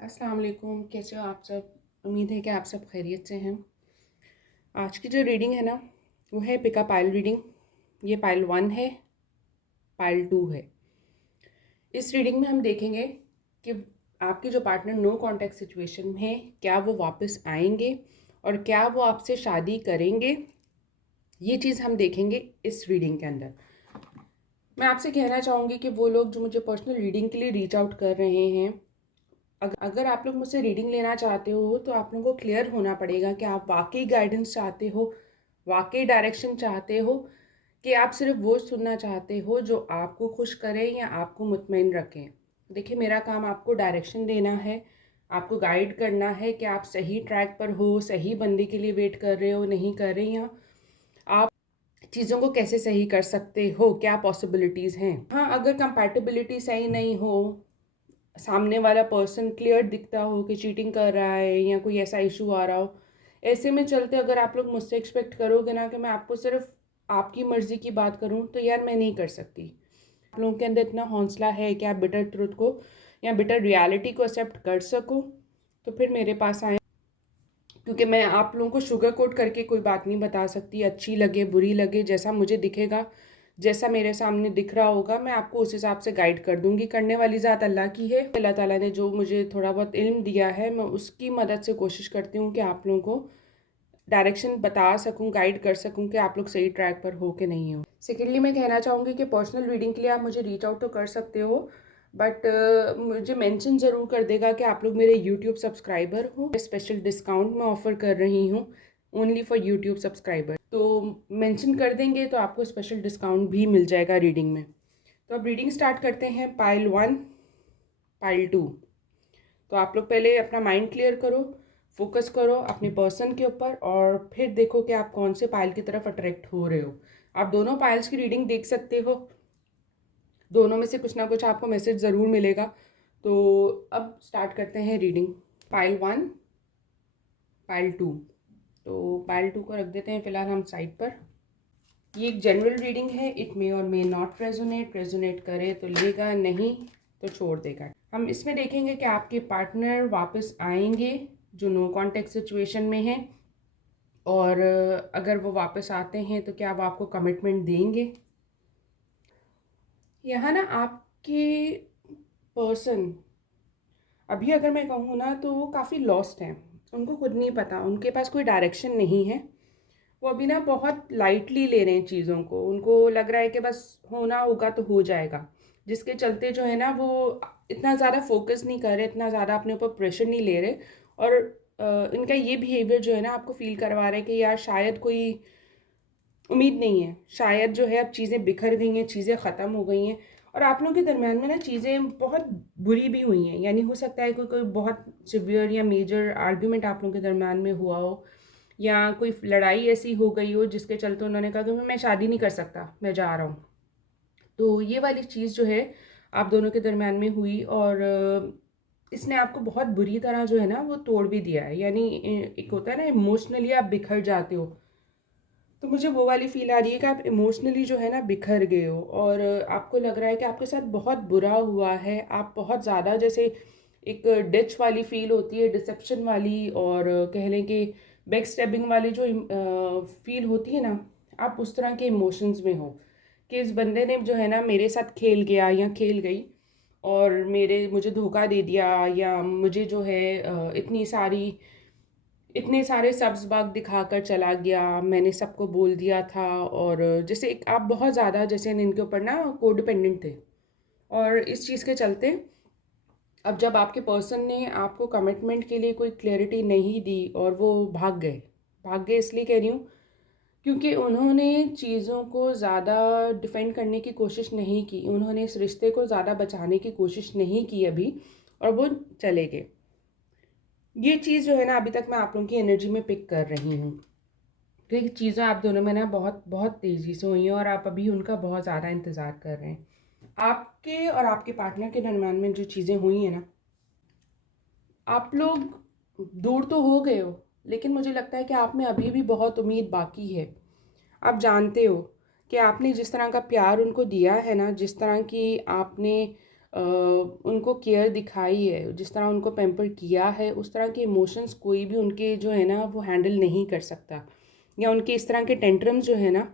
अस्सलाम वालेकुम, कैसे हो आप सब। उम्मीद है कि आप सब खैरियत से हैं। आज की जो रीडिंग है ना, वो है पिका पाइल रीडिंग। ये पाइल 1 है, पाइल 2 है। इस रीडिंग में हम देखेंगे कि आपके जो पार्टनर नो कॉन्टैक्ट सिचुएशन में है, क्या वो वापस आएंगे और क्या वो आपसे शादी करेंगे। ये चीज़ हम देखेंगे इस रीडिंग के अंदर। मैं आपसे कहना चाहूँगी कि वो लोग जो मुझे पर्सनल रीडिंग के लिए रीच आउट कर रहे हैं, अगर आप लोग मुझसे रीडिंग लेना चाहते हो तो आप लोगों को क्लियर होना पड़ेगा कि आप वाकई गाइडेंस चाहते हो, वाकई डायरेक्शन चाहते हो, कि आप सिर्फ वो सुनना चाहते हो जो आपको खुश करे या आपको मुतमईन रखें। देखिए, मेरा काम आपको डायरेक्शन देना है, आपको गाइड करना है कि आप सही ट्रैक पर हो, सही बंदे के लिए वेट कर रहे हो, नहीं कर रहे, या आप चीज़ों को कैसे सही कर सकते हो, क्या पॉसिबिलिटीज़ हैं। हाँ, अगर कंपैटिबिलिटी सही नहीं हो, सामने वाला पर्सन क्लियर दिखता हो कि चीटिंग कर रहा है या कोई ऐसा इशू आ रहा हो, ऐसे में चलते अगर आप लोग मुझसे एक्सपेक्ट करोगे ना कि मैं आपको सिर्फ आपकी मर्ज़ी की बात करूं, तो यार मैं नहीं कर सकती। आप लोगों के अंदर इतना हौसला है कि आप बिटर ट्रुथ को या बिटर रियलिटी को एक्सेप्ट कर सको, तो फिर मेरे पास आए। क्योंकि मैं आप लोगों को शुगर कोट करके कोई बात नहीं बता सकती। अच्छी लगे बुरी लगे, जैसा मुझे दिखेगा, जैसा मेरे सामने दिख रहा होगा, मैं आपको उस हिसाब से गाइड कर दूंगी। करने वाली ज़ात अल्लाह की है। अल्लाह ताला ने जो मुझे थोड़ा बहुत इल्म दिया है, मैं उसकी मदद से कोशिश करती हूँ कि आप लोगों को डायरेक्शन बता सकूँ, गाइड कर सकूँ कि आप लोग सही ट्रैक पर हो कि नहीं हो। सेकेंडली, मैं कहना चाहूँगी कि पर्सनल रीडिंग के लिए आप मुझे रीच आउट तो कर सकते हो, बट मुझे मेंशन ज़रूर कर देगा कि आप लोग मेरे यूट्यूब सब्सक्राइबर हो। स्पेशल डिस्काउंट मैं ऑफ़र कर रही हूँ ओनली फॉर यूट्यूब सब्सक्राइबर, तो मेंशन कर देंगे तो आपको स्पेशल डिस्काउंट भी मिल जाएगा रीडिंग में। तो अब रीडिंग स्टार्ट करते हैं। Pile 1, pile 2। तो आप लोग पहले अपना माइंड क्लियर करो, फोकस करो अपने पर्सन के ऊपर, और फिर देखो कि आप कौन से पाइल की तरफ अट्रैक्ट हो रहे हो। आप दोनों पाइल्स की रीडिंग देख सकते हो, दोनों में से कुछ ना कुछ आपको मैसेज ज़रूर मिलेगा। तो अब स्टार्ट करते हैं रीडिंग। Pile 1, pile 2। तो पाइल 2 को रख देते हैं फ़िलहाल हम साइड पर। ये एक जनरल रीडिंग है, इट मे और मे नॉट रेजोनेट। रेजोनेट करे तो लेगा, नहीं तो छोड़ देगा। हम इसमें देखेंगे कि आपके पार्टनर वापस आएंगे जो नो कॉन्टेक्ट सिचुएशन में है, और अगर वो वापस आते हैं तो क्या वो आपको कमिटमेंट देंगे। यहाँ ना आपके पर्सन, अभी अगर मैं कहूँ ना, तो वो काफ़ी लॉस्ट हैं। उनको खुद नहीं पता, उनके पास कोई डायरेक्शन नहीं है। वो अभी ना बहुत लाइटली ले रहे हैं चीज़ों को। उनको लग रहा है कि बस होना होगा तो हो जाएगा, जिसके चलते जो है ना वो इतना ज़्यादा फोकस नहीं कर रहे, इतना ज़्यादा अपने ऊपर प्रेशर नहीं ले रहे। और इनका ये बिहेवियर जो है ना आपको फील करवा रहा है कि यार शायद कोई उम्मीद नहीं है, शायद जो है अब चीज़ें बिखर गई हैं, चीज़ें ख़त्म हो गई हैं, और आप लोगों के दरम्यान में ना चीज़ें बहुत बुरी भी हुई हैं। यानी हो सकता है कोई कोई बहुत सिवियर या मेजर आर्ग्यूमेंट आप लोगों के दरम्यान में हुआ हो, या कोई लड़ाई ऐसी हो गई हो जिसके चलते उन्होंने कहा कि मैं शादी नहीं कर सकता, मैं जा रहा हूँ। तो ये वाली चीज़ जो है आप दोनों के दरम्यान में हुई, और इसने आपको बहुत बुरी तरह जो है ना वो तोड़ भी दिया है। यानी एक होता है ना इमोशनली आप बिखर जाते हो, तो मुझे वो वाली फील आ रही है कि आप इमोशनली जो है ना बिखर गए हो, और आपको लग रहा है कि आपके साथ बहुत बुरा हुआ है। आप बहुत ज़्यादा, जैसे एक डिच वाली फील होती है, डिसेप्शन वाली, और कह लें कि बैक स्टैबिंग वाली जो फील होती है ना, आप उस तरह के इमोशंस में हो कि इस बंदे ने जो है ना मेरे साथ खेल गया या खेल गई, और मुझे धोखा दे दिया, या मुझे जो है इतने सारे सब्ज बाग दिखाकर चला गया, मैंने सबको बोल दिया था। और जैसे एक आप बहुत ज़्यादा जैसे इनके ऊपर ना कोडिपेंडेंट थे, और इस चीज़ के चलते अब जब आपके पर्सन ने आपको कमिटमेंट के लिए कोई क्लैरिटी नहीं दी और वो भाग गए इसलिए कह रही हूँ क्योंकि उन्होंने चीज़ों को ज़्यादा डिफेंड करने की कोशिश नहीं की, उन्होंने इस रिश्ते को ज़्यादा बचाने की कोशिश नहीं की अभी, और वो चले गए। ये चीज़ जो है ना अभी तक मैं आप लोगों की एनर्जी में पिक कर रही हूँ। तो ये चीज़ें आप दोनों में ना बहुत बहुत तेज़ी से हुई हैं, और आप अभी उनका बहुत ज़्यादा इंतज़ार कर रहे हैं। आपके और आपके पार्टनर के दरम्यान में जो चीज़ें हुई हैं ना, आप लोग दूर तो हो गए हो, लेकिन मुझे लगता है कि आप में अभी भी बहुत उम्मीद बाकी है। आप जानते हो कि आपने जिस तरह का प्यार उनको दिया है ना, जिस तरह की आपने उनको केयर दिखाई है, जिस तरह उनको पैम्पर किया है, उस तरह के इमोशंस कोई भी उनके जो है ना वो हैंडल नहीं कर सकता, या उनके इस तरह के टेंट्रम्स जो है ना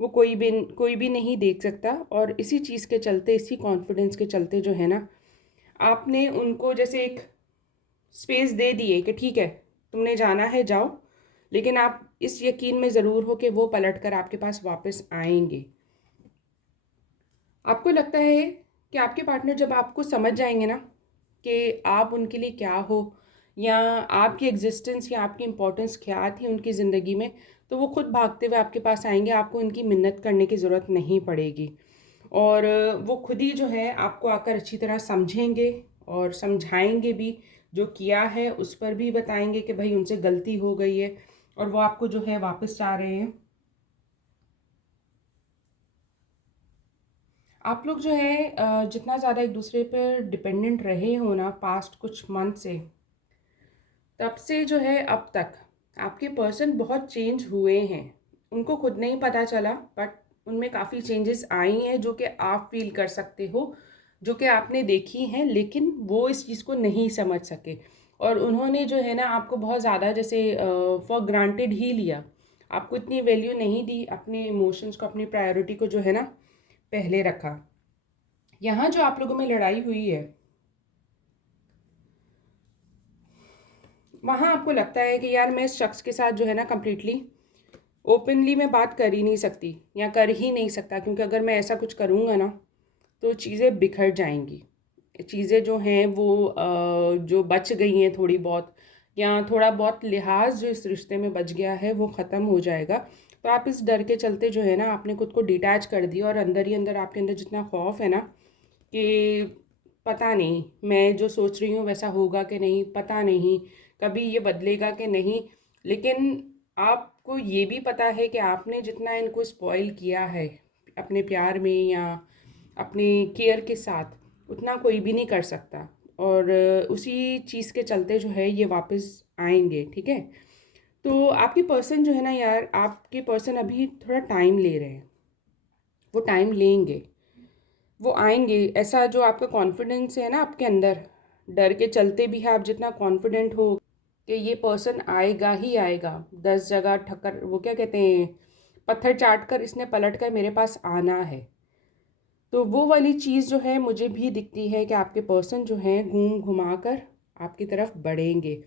वो कोई भी नहीं देख सकता। और इसी चीज़ के चलते, इसी कॉन्फिडेंस के चलते जो है ना, आपने उनको जैसे एक स्पेस दे दिए कि ठीक है तुमने जाना है जाओ, लेकिन आप इस यकीन में ज़रूर हो कि वो पलट कर आपके पास वापस आएंगे। आपको लगता है कि आपके पार्टनर जब आपको समझ जाएंगे ना कि आप उनके लिए क्या हो, या आपकी एग्जिस्टेंस या आपकी इम्पोर्टेंस क्या थी उनकी ज़िंदगी में, तो वो खुद भागते हुए आपके पास आएंगे, आपको उनकी मिन्नत करने की ज़रूरत नहीं पड़ेगी। और वो खुद ही जो है आपको आकर अच्छी तरह समझेंगे और समझाएंगे भी, जो किया है उस पर भी बताएंगे कि भाई उनसे गलती हो गई है और वो आपको जो है वापस चाह रहे हैं। आप लोग जो है जितना ज़्यादा एक दूसरे पर डिपेंडेंट रहे हो ना पास्ट कुछ मंथ से, तब से जो है अब तक आपके पर्सन बहुत चेंज हुए हैं। उनको खुद नहीं पता चला, बट उनमें काफ़ी चेंजेस आई हैं जो कि आप फील कर सकते हो, जो कि आपने देखी हैं, लेकिन वो इस चीज़ को नहीं समझ सके। और उन्होंने जो है ना आपको बहुत ज़्यादा जैसे फॉर ग्रांटेड ही लिया, आपको इतनी वैल्यू नहीं दी, अपने इमोशंस को, अपनी प्रायोरिटी को जो है ना पहले रखा। यहाँ जो आप लोगों में लड़ाई हुई है, वहाँ आपको लगता है कि यार मैं इस शख्स के साथ जो है ना कम्प्लीटली ओपनली मैं बात कर ही नहीं सकती, या कर ही नहीं सकता, क्योंकि अगर मैं ऐसा कुछ करूँगा ना तो चीज़ें बिखर जाएंगी। चीज़ें जो हैं वो जो बच गई हैं थोड़ी बहुत, या थोड़ा बहुत लिहाज जो इस रिश्ते में बच गया है वो ख़त्म हो जाएगा। तो आप इस डर के चलते जो है ना आपने खुद को डिटैच कर दिया, और अंदर ही अंदर आपके अंदर जितना खौफ है ना कि पता नहीं मैं जो सोच रही हूँ वैसा होगा कि नहीं, पता नहीं कभी ये बदलेगा कि नहीं। लेकिन आपको ये भी पता है कि आपने जितना इनको स्पॉइल किया है अपने प्यार में या अपने केयर के साथ, उतना कोई भी नहीं कर सकता। और उसी चीज़ के चलते जो है ये वापस आएंगे, ठीक है। तो आपके पर्सन जो है ना यार, आपके पर्सन अभी थोड़ा टाइम ले रहे हैं, वो टाइम लेंगे, वो आएंगे। ऐसा जो आपका कॉन्फिडेंस है ना आपके अंदर, डर के चलते भी है आप जितना कॉन्फिडेंट हो कि ये पर्सन आएगा ही आएगा, 10 जगह ठक्कर, वो क्या कहते हैं, पत्थर चाट कर इसने पलट कर मेरे पास आना है। तो वो वाली चीज़ जो है मुझे भी दिखती है कि आपके पर्सन जो हैं घूम घुमा कर आपकी तरफ बढ़ेंगे।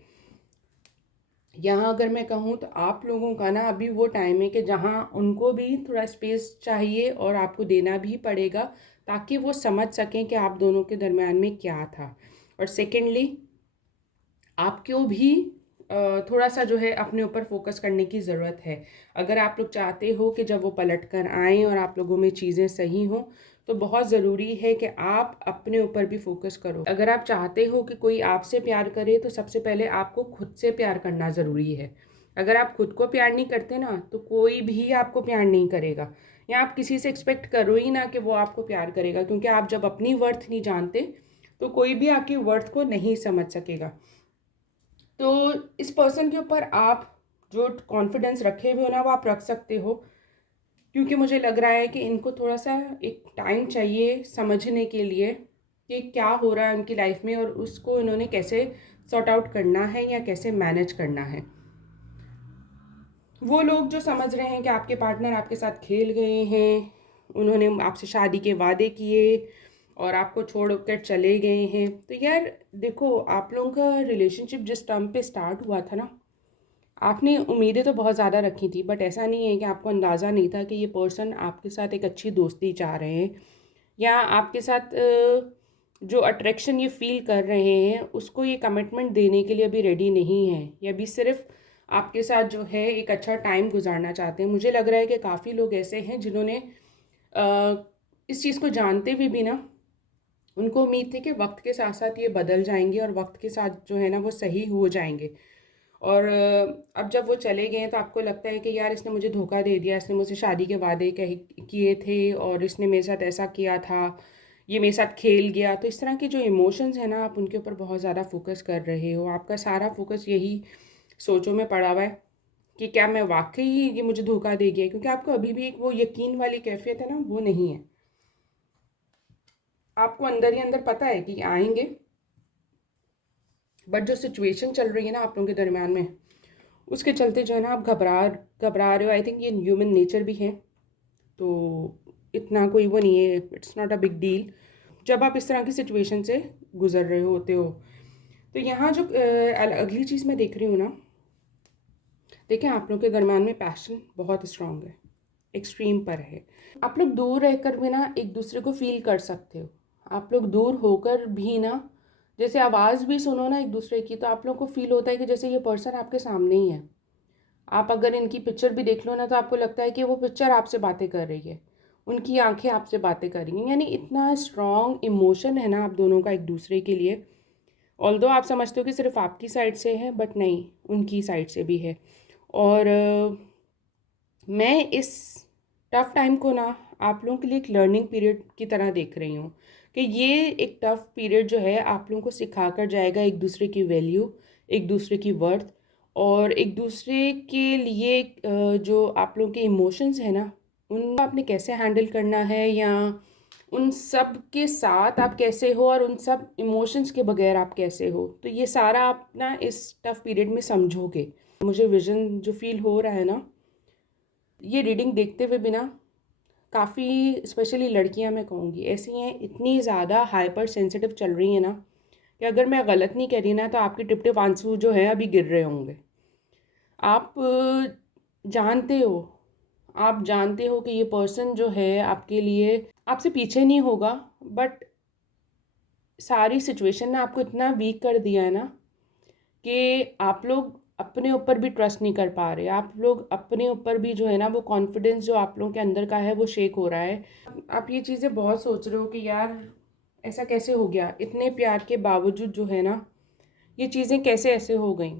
यहाँ अगर मैं कहूँ तो आप लोगों का ना अभी वो टाइम है कि जहाँ उनको भी थोड़ा स्पेस चाहिए और आपको देना भी पड़ेगा, ताकि वो समझ सकें कि आप दोनों के दरमियान में क्या था। और सेकेंडली आपको भी थोड़ा सा जो है अपने ऊपर फोकस करने की ज़रूरत है। अगर आप लोग चाहते हो कि जब वो पलट कर आएँ और आप लोगों में चीज़ें सही हों, तो बहुत ज़रूरी है कि आप अपने ऊपर भी फोकस करो। अगर आप चाहते हो कि कोई आपसे प्यार करे, तो सबसे पहले आपको खुद से प्यार करना ज़रूरी है। अगर आप खुद को प्यार नहीं करते ना, तो कोई भी आपको प्यार नहीं करेगा, या आप किसी से एक्सपेक्ट करो ही ना कि वो आपको प्यार करेगा, क्योंकि आप जब अपनी वर्थ नहीं जानते तो कोई भी आपकी वर्थ को नहीं समझ सकेगा। तो इस पर्सन के ऊपर आप जो कॉन्फिडेंस रखे हुए हो ना वो आप रख सकते हो, क्योंकि मुझे लग रहा है कि इनको थोड़ा सा एक टाइम चाहिए समझने के लिए कि क्या हो रहा है उनकी लाइफ में, और उसको इन्होंने कैसे सॉर्ट आउट करना है या कैसे मैनेज करना है। वो लोग जो समझ रहे हैं कि आपके पार्टनर आपके साथ खेल गए हैं, उन्होंने आपसे शादी के वादे किए और आपको छोड़ कर चले गए हैं, तो यार देखो आप लोगों का रिलेशनशिप जिस टर्म पे स्टार्ट हुआ था ना, आपने उम्मीदें तो बहुत ज़्यादा रखी थी, बट ऐसा नहीं है कि आपको अंदाज़ा नहीं था कि ये पर्सन आपके साथ एक अच्छी दोस्ती चाह रहे हैं, या आपके साथ जो अट्रैक्शन ये फील कर रहे हैं उसको ये कमिटमेंट देने के लिए अभी रेडी नहीं है, या अभी सिर्फ आपके साथ जो है एक अच्छा टाइम गुजारना चाहते हैं। मुझे लग रहा है कि काफ़ी लोग ऐसे हैं जिन्होंने इस चीज़ को जानते हुए भी ना, उनको उम्मीद थी कि वक्त के साथ साथ ये बदल जाएंगे और वक्त के साथ जो है ना वो सही हो जाएंगे। और अब जब वो चले गए हैं तो आपको लगता है कि यार इसने मुझे धोखा दे दिया, इसने मुझसे शादी के वादे कहे किए थे और इसने मेरे साथ ऐसा किया था, ये मेरे साथ खेल गया। तो इस तरह के जो इमोशंस हैं ना, आप उनके ऊपर बहुत ज़्यादा फोकस कर रहे हो, आपका सारा फोकस यही सोचों में पड़ा हुआ है कि क्या मैं वाकई ये मुझे धोखा दे गया, क्योंकि आपको अभी भी एक वो यकीन वाली कैफियत है ना वो नहीं है। आपको अंदर ही अंदर पता है कि आएंगे, बट जो सिचुएशन चल रही है ना आप लोगों के दरमियान में, उसके चलते जो है ना आप घबरा रहे हो। आई थिंक ये ह्यूमन नेचर भी है, तो इतना कोई वो नहीं है, it's not a big deal जब आप इस तरह की सिचुएशन से गुजर रहे होते हो। तो यहाँ जो अगली चीज़ मैं देख रही हूँ ना, देखें आप लोग के दरमियान में पैशन बहुत स्ट्रांग है, एक्सट्रीम पर है। आप लोग दूर रहकर भी ना एक दूसरे को फील कर सकते हो। आप लोग दूर होकर भी ना, जैसे आवाज़ भी सुनो ना एक दूसरे की, तो आप लोग को फील होता है कि जैसे ये पर्सन आपके सामने ही है। आप अगर इनकी पिक्चर भी देख लो ना, तो आपको लगता है कि वो पिक्चर आपसे बातें कर रही है, उनकी आंखें आपसे बातें कर रही हैं। यानी इतना स्ट्रॉन्ग इमोशन है ना आप दोनों का एक दूसरे के लिए। ऑल्दो आप समझते हो कि सिर्फ आपकी साइड से है, बट नहीं, उनकी साइड से भी है। और मैं इस टफ़ टाइम को ना आप लोगों के लिए एक लर्निंग पीरियड की तरह देख रही हूँ कि ये एक टफ़ पीरियड जो है आप लोगों को सिखा कर जाएगा एक दूसरे की वैल्यू, एक दूसरे की वर्थ, और एक दूसरे के लिए जो आप लोगों के इमोशंस हैं ना, उनको आपने कैसे हैंडल करना है, या उन सब के साथ आप कैसे हो, और उन सब इमोशंस के बगैर आप कैसे हो। तो ये सारा आप ना इस टफ़ पीरियड में समझोगे। मुझे विज़न जो फील हो रहा है ना, ये रीडिंग देखते हुए भी ना, काफ़ी स्पेशली लड़कियां मैं कहूँगी ऐसी हैं, इतनी ज़्यादा हाइपर सेंसिटिव चल रही हैं ना, कि अगर मैं गलत नहीं कह रही ना, तो आपके टिप टिप आंसू जो है अभी गिर रहे होंगे। आप जानते हो, आप जानते हो कि ये पर्सन जो है आपके लिए आपसे पीछे नहीं होगा, बट सारी सिचुएशन ने आपको इतना वीक कर दिया है ना कि आप लोग अपने ऊपर भी ट्रस्ट नहीं कर पा रहे। आप लोग अपने ऊपर भी जो है ना, वो कॉन्फिडेंस जो आप लोगों के अंदर का है वो शेक हो रहा है। आप ये चीज़ें बहुत सोच रहे हो कि यार ऐसा कैसे हो गया, इतने प्यार के बावजूद जो है ना ये चीज़ें कैसे ऐसे हो गई।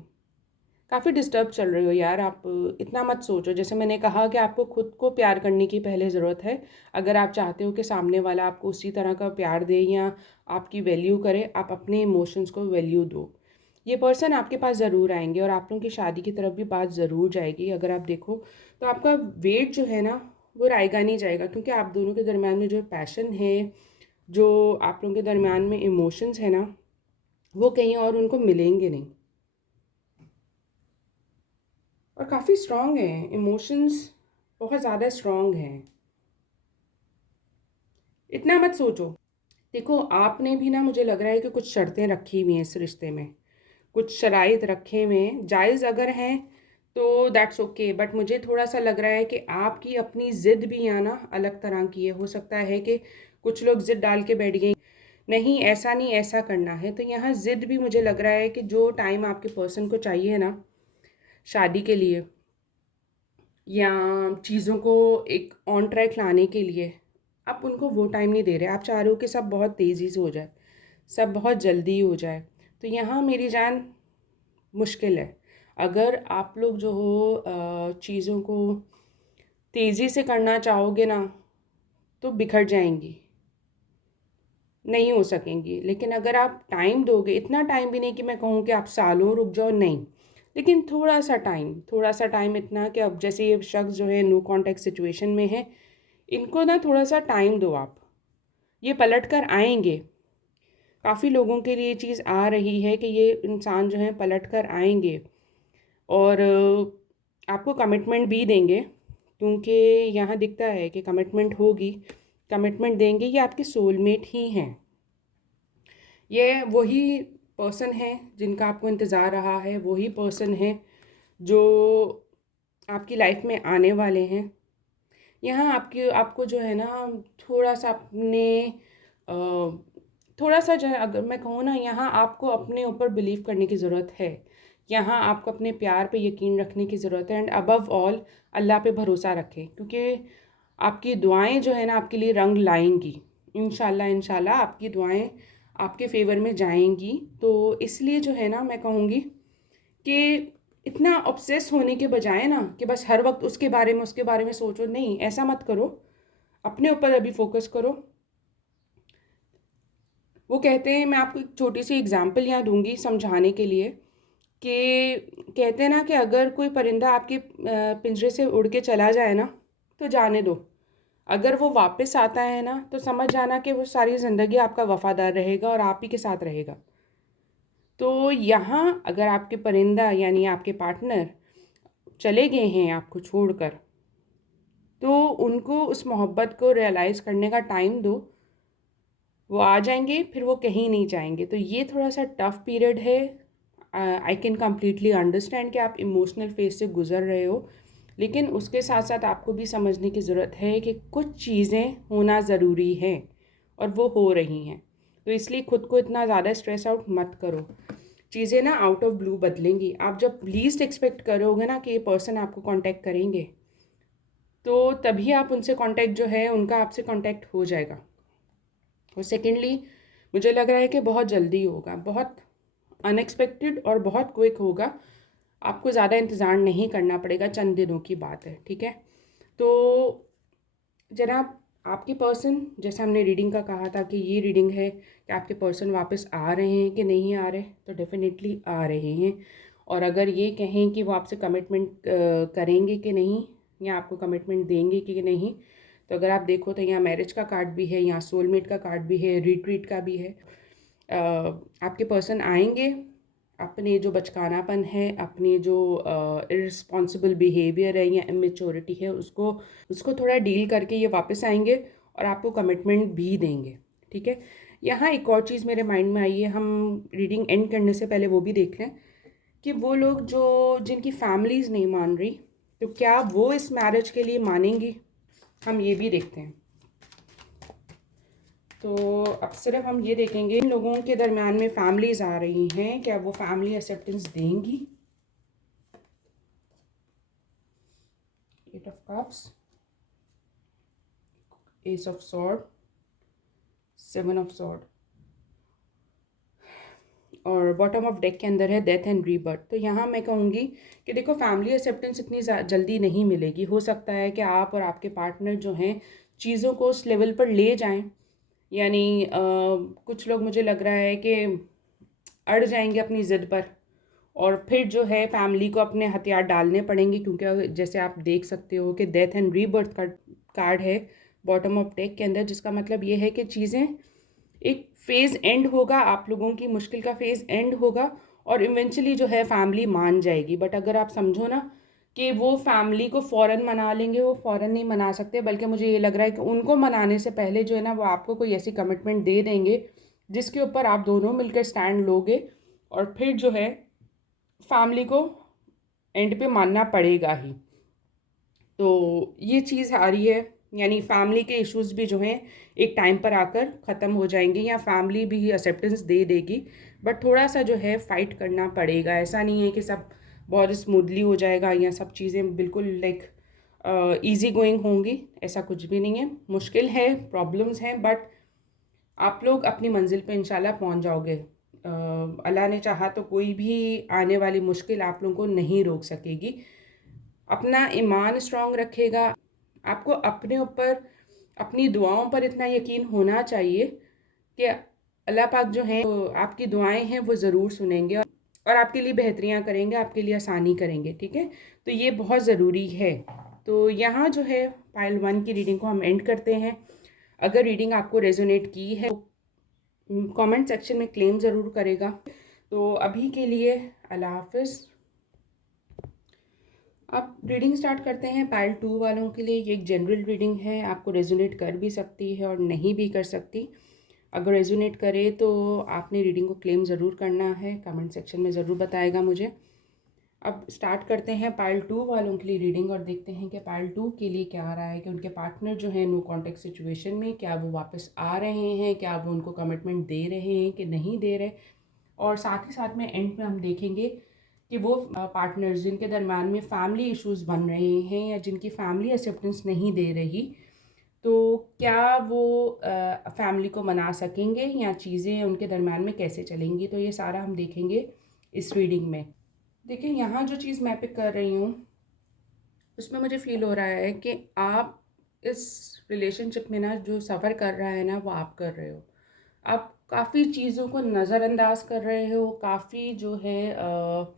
काफ़ी डिस्टर्ब चल रही हो यार आप। इतना मत सोचो। जैसे मैंने कहा कि आपको खुद को प्यार करने की पहले ज़रूरत है। अगर आप चाहते हो कि सामने वाला आपको उसी तरह का प्यार दे या आपकी वैल्यू करे, आप अपने इमोशंस को वैल्यू दो। ये पर्सन आपके पास ज़रूर आएंगे और आप लोगों की शादी की तरफ भी बात ज़रूर जाएगी। अगर आप देखो तो आपका वेट जो है ना वो आएगा नहीं जाएगा, क्योंकि आप दोनों के दरमियान में जो पैशन है, जो आप लोगों के दरमियान में इमोशंस है ना, वो कहीं और उनको मिलेंगे नहीं। और काफ़ी स्ट्रॉन्ग हैं इमोशंस, बहुत ज़्यादा स्ट्रॉन्ग हैं। इतना मत सोचो। देखो आपने भी ना, मुझे लग रहा है कि कुछ शर्तें रखी हुई हैं इस रिश्ते में, कुछ शराइत रखे हुए हैं। जायज़ अगर हैं तो दैट्स ओके, बट मुझे थोड़ा सा लग रहा है कि आपकी अपनी ज़िद भी यहाँ ना अलग तरह की है। हो सकता है कि कुछ लोग ज़िद डाल के बैठ गए, नहीं ऐसा नहीं ऐसा करना है। तो यहाँ ज़िद भी मुझे लग रहा है कि जो टाइम आपके पर्सन को चाहिए ना शादी के लिए, या चीज़ों को एक ऑन ट्रैक लाने के लिए, आप उनको वो टाइम नहीं दे रहे। आप चाह रहे हो कि सब बहुत तेज़ी से हो जाए, सब बहुत जल्दी हो जाए। तो यहाँ मेरी जान मुश्किल है। अगर आप लोग जो हो चीज़ों को तेज़ी से करना चाहोगे ना, तो बिखर जाएंगी, नहीं हो सकेंगी। लेकिन अगर आप टाइम दोगे, इतना टाइम भी नहीं कि मैं कहूँ कि आप सालों रुक जाओ, नहीं, लेकिन थोड़ा सा टाइम इतना कि अब जैसे ये शख्स जो है नो कॉन्टैक्ट सिचुएशन में है, इनको ना थोड़ा सा टाइम दो आप। ये पलट कर आएंगे। काफ़ी लोगों के लिए ये चीज़ आ रही है कि ये इंसान जो है पलट कर आएंगे, और आपको कमिटमेंट भी देंगे, क्योंकि यहाँ दिखता है कि कमिटमेंट होगी, कमिटमेंट देंगे। ये आपके सोलमेट ही हैं। ये वही पर्सन है जिनका आपको इंतज़ार रहा है, वही पर्सन है जो आपकी लाइफ में आने वाले हैं। यहाँ आपको जो है ना थोड़ा सा अपने अ, थोड़ा सा जो है, अगर मैं कहूँ ना, यहाँ आपको अपने ऊपर बिलीव करने की ज़रूरत है। यहाँ आपको अपने प्यार पे यकीन रखने की ज़रूरत है, एंड अबव ऑल अल्लाह पे भरोसा रखें, क्योंकि आपकी दुआएं जो है ना आपके लिए रंग लाएंगी। इंशाल्लाह इंशाल्लाह आपकी दुआएं आपके फेवर में जाएंगी। तो इसलिए जो है ना मैं कहूँगी कि इतना ऑब्सेस होने के बजाय ना कि बस हर वक्त उसके बारे में सोचो, नहीं ऐसा मत करो। अपने ऊपर अभी फोकस करो। वो कहते हैं, मैं आपको एक छोटी सी एग्जांपल यहाँ दूंगी समझाने के लिए, कि कहते हैं ना कि अगर कोई परिंदा आपके पिंजरे से उड़ के चला जाए ना, तो जाने दो। अगर वो वापस आता है ना तो समझ जाना कि वो सारी ज़िंदगी आपका वफ़ादार रहेगा और आप ही के साथ रहेगा। तो यहाँ अगर आपके परिंदा यानी आपके पार्टनर चले गए हैं आपको छोड़कर, तो उनको उस मोहब्बत को रियलाइज़ करने का टाइम दो। वो आ जाएंगे, फिर वो कहीं नहीं जाएंगे। तो ये थोड़ा सा टफ़ पीरियड है। आई कैन कम्प्लीटली अंडरस्टैंड कि आप इमोशनल फेज से गुज़र रहे हो, लेकिन उसके साथ साथ आपको भी समझने की ज़रूरत है कि कुछ चीज़ें होना ज़रूरी हैं और वो हो रही हैं। तो इसलिए खुद को इतना ज़्यादा स्ट्रेस आउट मत करो। चीज़ें ना आउट ऑफ ब्लू बदलेंगी। आप जब लीस्ट एक्सपेक्ट करोगे ना कि ये पर्सन आपको कांटेक्ट करेंगे, तो तभी आप उनसे कांटेक्ट जो है उनका आपसे कांटेक्ट हो जाएगा। और सेकेंडली मुझे लग रहा है कि बहुत जल्दी होगा, बहुत अनएक्सपेक्टेड और बहुत क्विक होगा। आपको ज़्यादा इंतज़ार नहीं करना पड़ेगा, चंद दिनों की बात है, ठीक है। तो जनाब, आपके पर्सन, जैसे हमने रीडिंग का कहा था कि ये रीडिंग है कि आपके पर्सन वापस आ रहे हैं कि नहीं आ रहे, तो डेफिनेटली आ रहे हैं। और अगर ये कहें कि वो आपसे कमिटमेंट करेंगे कि नहीं, या आपको कमिटमेंट देंगे कि नहीं, तो अगर आप देखो तो यहाँ मैरिज का कार्ड भी है, यहाँ सोलमेट का कार्ड भी है, रिट्रीट का भी है। आपके पर्सन आएंगे, अपने जो बचकानापन है, अपने जो इररिस्पॉन्सिबल बिहेवियर है या इमेच्योरिटी है, उसको उसको थोड़ा डील करके ये वापस आएंगे और आपको कमिटमेंट भी देंगे, ठीक है। यहाँ एक और चीज़ मेरे माइंड में आई है, हम रीडिंग एंड करने से पहले वो भी देख लें कि वो लोग जो जिनकी फैमिलीज़ नहीं मान रही, तो क्या वो इस मैरिज के लिए मानेंगी, हम ये भी देखते हैं। तो अब सिर्फ हम ये देखेंगे इन लोगों के दरमियान में फैमिलीज़ आ रही हैं, क्या वो फैमिली एक्सेप्टेंस देंगी। Eight of cups, ace of sword, seven of sword, और बॉटम ऑफ डेक के अंदर है डेथ एंड रीबर्थ। तो यहाँ मैं कहूँगी कि देखो, फैमिली एक्सेप्टेंस इतनी जल्दी नहीं मिलेगी। हो सकता है कि आप और आपके पार्टनर जो हैं चीज़ों को उस लेवल पर ले जाएं, यानी कुछ लोग, मुझे लग रहा है कि अड़ जाएंगे अपनी ज़िद पर, और फिर जो है फैमिली को अपने हथियार डालने पड़ेंगे, क्योंकि जैसे आप देख सकते हो कि डेथ एंड रीबर्थ का कार्ड है बॉटम ऑफ डेक के अंदर, जिसका मतलब ये है कि चीज़ें, एक फेज़ एंड होगा, आप लोगों की मुश्किल का फेज़ एंड होगा और इवेंचुअली जो है फैमिली मान जाएगी। बट अगर आप समझो ना कि वो फैमिली को फ़ौरन मना लेंगे, वो फ़ौरन नहीं मना सकते, बल्कि मुझे ये लग रहा है कि उनको मनाने से पहले जो है ना वो आपको कोई ऐसी कमिटमेंट दे देंगे जिसके ऊपर आप दोनों मिलकर स्टैंड लोगे, और फिर जो है फैमिली को एंड पे मानना पड़ेगा ही। तो ये चीज़ आ रही है, यानी फैमिली के इश्यूज़ भी जो हैं एक टाइम पर आकर ख़त्म हो जाएंगे, या फैमिली भी एक्सेप्टेंस दे देगी। बट थोड़ा सा जो है फ़ाइट करना पड़ेगा। ऐसा नहीं है कि सब बहुत स्मूथली हो जाएगा या सब चीज़ें बिल्कुल लाइक ईज़ी गोइंग होंगी, ऐसा कुछ भी नहीं है। मुश्किल है, प्रॉब्लम्स हैं, बट आप लोग अपनी मंजिल पे इंशाल्लाह पहुंच जाओगे। अल्लाह ने चाहा तो कोई भी आने वाली मुश्किल आप लोगों को नहीं रोक सकेगी। अपना ईमान स्ट्रांग रखेगा। आपको अपने ऊपर, अपनी दुआओं पर इतना यकीन होना चाहिए कि अल्लाह पाक जो है आपकी दुआएं हैं वो ज़रूर सुनेंगे और आपके लिए बेहतरियाँ करेंगे, आपके लिए आसानी करेंगे, ठीक है। तो ये बहुत ज़रूरी है। तो यहाँ जो है पाइल 1 की रीडिंग को हम एंड करते हैं। अगर रीडिंग आपको रेजोनेट की है तो कमेंट सेक्शन में क्लेम ज़रूर करेगा। तो अभी के लिए अल्लाह हाफिज़। अब रीडिंग स्टार्ट करते हैं। पाइल 2 वालों के लिए ये एक जनरल रीडिंग है, आपको रेजोनेट कर भी सकती है और नहीं भी कर सकती। अगर रेजोनेट करे तो आपने रीडिंग को क्लेम ज़रूर करना है, कमेंट सेक्शन में ज़रूर बताएगा मुझे। अब स्टार्ट करते हैं पाइल 2 वालों के लिए रीडिंग और देखते हैं कि पाइल 2 के लिए क्या आ रहा है, कि उनके पार्टनर जो है नो कॉन्टेक्ट सिचुएशन में, क्या वो वापस आ रहे हैं, क्या वो उनको कमिटमेंट दे रहे हैं कि नहीं दे रहे। और साथ ही साथ में एंड में हम देखेंगे कि वो पार्टनर्स जिनके दरम्यान में फैमिली इश्यूज़ बन रहे हैं या जिनकी फैमिली एक्सेप्टेंस नहीं दे रही, तो क्या वो फैमिली को मना सकेंगे या चीज़ें उनके दरम्यान में कैसे चलेंगी। तो ये सारा हम देखेंगे इस रीडिंग में। देखिए, यहाँ जो चीज़ मैं पिक कर रही हूँ उसमें मुझे फ़ील हो रहा है कि आप इस रिलेशनशिप में ना जो सफ़र कर रहा है ना वो आप कर रहे हो। आप काफ़ी चीज़ों को नज़रअंदाज कर रहे हो, काफ़ी जो है